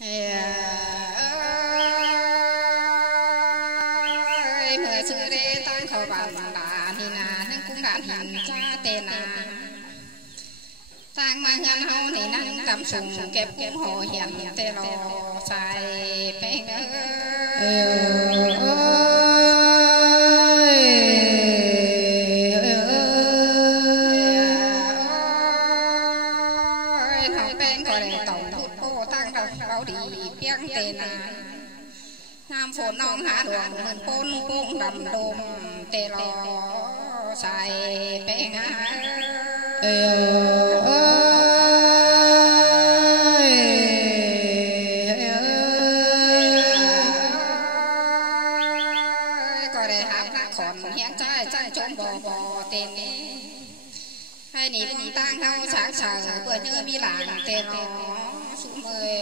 mưa xưa đê tan khổ bằng đà thì nà nên cũng đàn hình cha tên nà tăng mang ngân hô thì năng cầm sùng kẹp cũng hồ hiền tê lò xài bèn thằng bèn có để tổng thút cô tăng đầu bảo đi bèn tên nà nam phồn non hạ đường mình pôn cũng đầm đồm tê lò xài bèn có để hạp ra khổn hiến trai trai trốn bò bò tên hay nỉ bông tăng thao sáng sờ vừa như bi làng tên nó xuống mười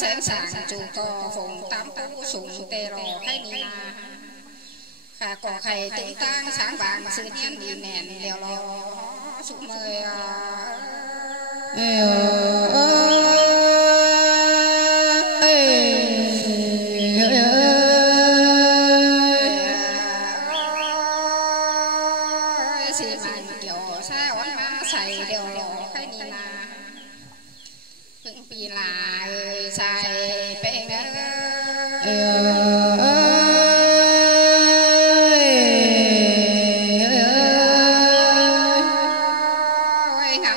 sẵn sàng chủ to phùng tám cú sùng tê rò hay nì na khả cỏ khay tương tăng sáng vàng sự niên đi nền đèo lò xuống mười xì màn kiểu xa ón má xài đèo lò hay nì na bị là xài bèn ngắm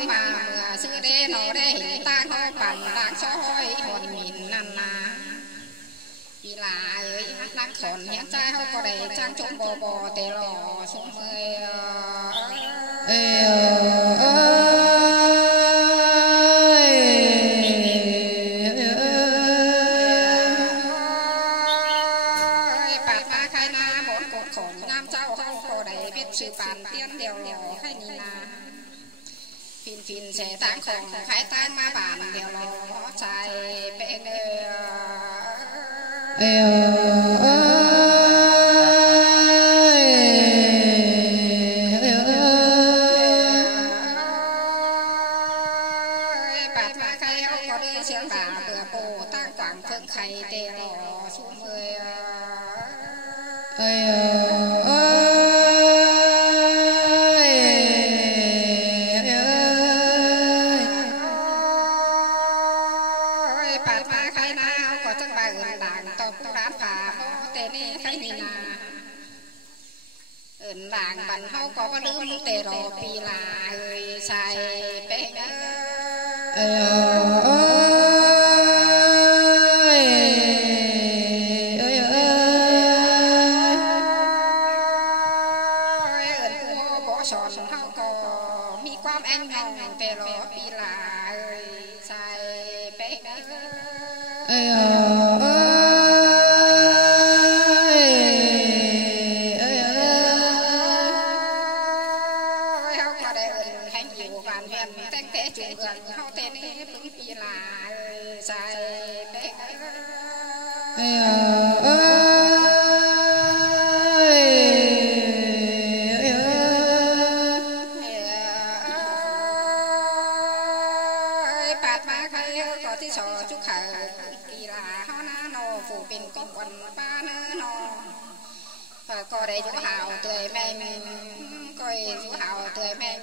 mà mưa xưa đê nó đê hình ta thôi bằng đang soi hồn nhìn nằm nà bị là đang khổn nhãn trai không có để trang trộn bò bò tê lò xuống mười sự bàn tiên đều lò hay nì na phìn phìn sẽ tăng khổng khai tan ma bản đều lò xài bèn bạt ma khai hậu có đưa xương bà bừa bồ tăng quảng phương khay tê lò xuống mười làng bần hâu có lưỡng tê rò pi là xài bèn bỏ sòn hâu có mi quam anh hồng tê rò pi là xài bèn chuyện gần hậu tên ấy cũng chỉ là xài bèn bạt ma khai có tí sò chút khờ kỳ là hao na nô phụ bình con quần ba nô có để chú hào tươi mềm coi chú hào tươi mềm